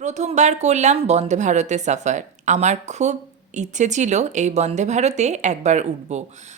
প্রথমবার করলাম বন্দে ভারতে সফর। আমার খুব ইচ্ছে ছিল এই বন্দে ভারতে একবার উঠব।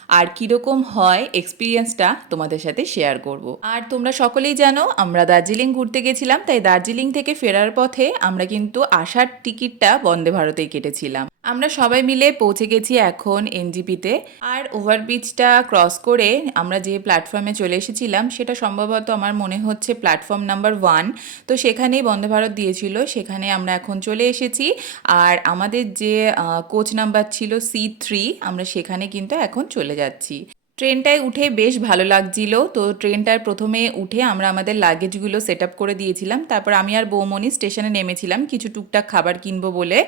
আর কীরকম হয় এক্সপিরিয়েন্সটা তোমাদের সাথে শেয়ার করব। আর তোমরা সকলেই জানো, আমরা দার্জিলিং ঘুরতে গেছিলাম, তাই দার্জিলিং থেকে ফেরার পথে আমরা কিন্তু আসার টিকিটটা বন্দে ভারতেই কেটেছিলাম। আমরা সবাই মিলে পৌঁছে গেছি এখন এনজিপিতে আর ওভারব্রিজটা ক্রস করে আমরা যে প্ল্যাটফর্মে চলে এসেছিলাম, সেটা সম্ভবত আমার মনে হচ্ছে প্ল্যাটফর্ম নাম্বার ওয়ান তো সেখানেই বন্দে ভারত দিয়েছিল, সেখানে আমরা এখন চলে এসেছি। আর আমাদের যে কোচ নাম্বার ছিল সি থ্রি আমরা সেখানে কিন্তু এখন চলে যাচ্ছি। ট্রেনটায় উঠে বেশ ভালো লাগছিল। তো ট্রেনটার প্রথমে উঠে আমরা আমাদের লাগেজগুলো সেট আপ করে দিয়েছিলাম। তারপর আমি আর বৌমনি স্টেশনে নেমেছিলাম কিছু টুকটাক খাবার কিনবো বলে।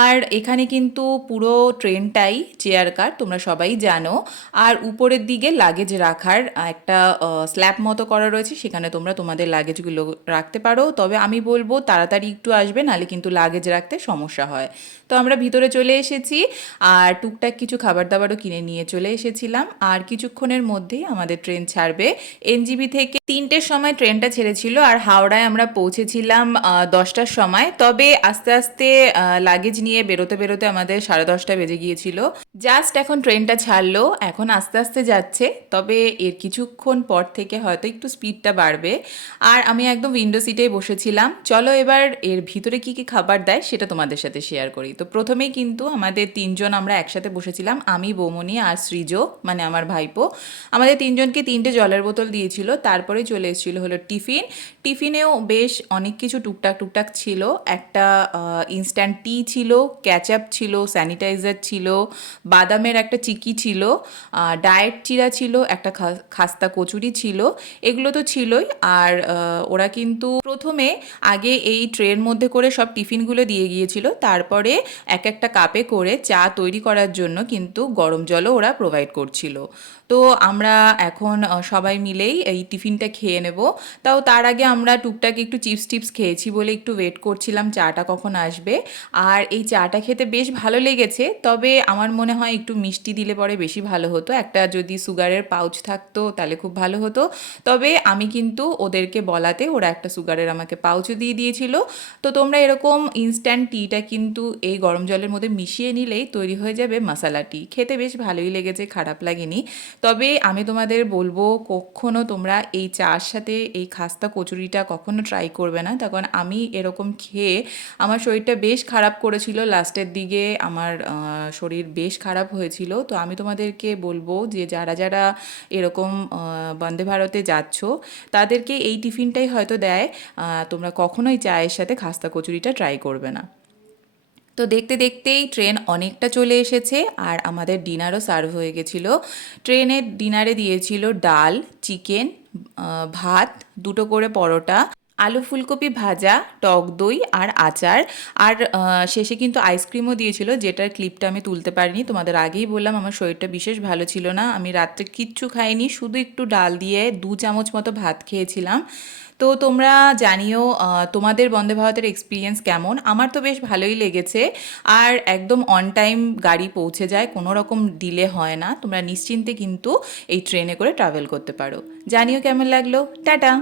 আর এখানে কিন্তু পুরো ট্রেনটাই চেয়ার কার, তোমরা সবাই জানো। আর উপরের দিকে লাগেজ রাখার একটা স্ল্যাব মতো করা রয়েছে, সেখানে তোমরা তোমাদের লাগেজগুলো রাখতে পারো। তবে আমি বলব তাড়াতাড়ি একটু আসবে, নাহলে কিন্তু লাগেজ রাখতে সমস্যা হয়। তো আমরা ভিতরে চলে এসেছি, আর টুকটাক কিছু খাবার দাবারও কিনে নিয়ে চলে এসেছিলাম। আর কিছুক্ষণের মধ্যেই আমাদের ট্রেন ছাড়বে। এনজিবি থেকে তিনটের সময় ট্রেনটা ছেড়েছিল আর হাওড়ায় আমরা পৌঁছেছিলাম দশটার সময়। তবে আস্তে আস্তে লাগেজ নিয়ে বেরোতে বেরোতে আমাদের সাড়ে দশটা বেজে গিয়েছিল। জাস্ট এখন ট্রেনটা ছাড়লো, এখন আস্তে আস্তে যাচ্ছে। তবে এর কিছুক্ষণ পর থেকে হয়তো একটু স্পিডটা বাড়বে। আর আমি একদম উইন্ডো সিটেই বসেছিলাম। চলো এবার এর ভিতরে কি কি খাবার দেয় সেটা তোমাদের সাথে শেয়ার করি। তো প্রথমেই কিন্তু আমাদের তিনজন আমরা একসাথে বসেছিলাম, আমি বৌমনি আর সৃজ মানে আমার ভাইপো। আমাদের তিনজনকে তিনটে জলের বোতল দিয়েছিল, তারপরে চলে এসেছিল হলো টিফিন। টিফিনেও বেশ অনেক কিছু টুকটাক টুকটাক ছিল। একটা ইনস্ট্যান্ট টি ছিল ক্যাচআপ ছিল স্যানিটাইজার ছিল, বাদামের একটা চিকি ছিল ডায়েট চিরা ছিল, একটা খাস্তা কচুরি ছিল, এগুলো তো ছিলই। আর ওরা কিন্তু প্রথমে আগে এই ট্রের মধ্যে করে সব টিফিনগুলো দিয়ে গিয়েছিল, তারপরে এক একটা কাপে করে চা তৈরি করার জন্য কিন্তু গরম জলও ওরা প্রোভাইড করছিল। তো আমরা এখন সবাই মিলেই এই টিফিনটা খেয়ে নেব। তাও তার আগে আমরা টুকটাক একটু চিপস টিপস খেয়েছি বলে একটু ওয়েট করছিলাম, চাটা কখন আসবে। আর এই চাটা খেতে বেশ ভালো লেগেছে, তবে আমার মনে হয় একটু মিষ্টি দিলে পরে বেশি ভালো হতো। একটা যদি সুগারের পাউচ থাকতো তাহলে খুব ভালো হতো। তবে আমি কিন্তু ওদেরকে বলাতে ওরা একটা সুগারের আমাকে পাউচও দিয়ে দিয়েছিল। তো তোমরা এরকম ইনস্ট্যান্ট টিটা কিন্তু এই গরম জলের মধ্যে মিশিয়ে নিলেই তৈরি হয়ে যাবে মশালা টি খেতে বেশ ভালোই লেগেছে, খারাপ লাগেনি। তবে আমি তোমাদের বলব, কখনো তোমরা এই চার সাথে এই খাস্তা কচুরিটা কখনো ট্রাই করবে না। তখন আমি এরকম খেয়ে আমার শরীরটা বেশ খারাপ করেছিল, লাস্টের দিকে আমার শরীর বেশ খারাপ হয়েছিল। তো আমি তোমাদেরকে বলব যে যারা যারা এরকম বন্দে ভারতে যাচ্ছ, তাদেরকে এই টিফিনটাই হয়তো দেয় তোমরা কখনোই চায়ের সাথে খাস্তা কচুরিটা ট্রাই করবে না। তো দেখতে দেখতেই ট্রেন অনেকটা চলে এসেছে আর আমাদের ডিনারও সার্ভ হয়ে গেছিল। ট্রেনের ডিনারে দিয়েছিল ডাল, চিকেন ভাত, দুটো করে পরোটা। আলু ফুলকপি ভাজা, টক দই আর আচার। আর শেষে কিন্তু আইসক্রিমও দিয়েছিল, যেটার ক্লিপটা আমি তুলতে পারিনি। তোমাদের আগেই বললাম, আমার শরীরটা বিশেষ ভালো ছিল না। আমি রাত্রে কিচ্ছু খাইনি, শুধু একটু ডাল দিয়ে দু চামচ মতো ভাত খেয়েছিলাম। তো তোমরা জানিও তোমাদের বন্দে ভারতের এক্সপিরিয়েন্স কেমন? আমার তো বেশ ভালোই লেগেছে। আর একদম অন টাইম গাড়ি পৌঁছে যায়, কোনো রকম ডিলে হয় না। তোমরা নিশ্চিন্তে কিন্তু এই ট্রেনে করে ট্রাভেল করতে পারো। জানিও কেমন লাগল? টাটা!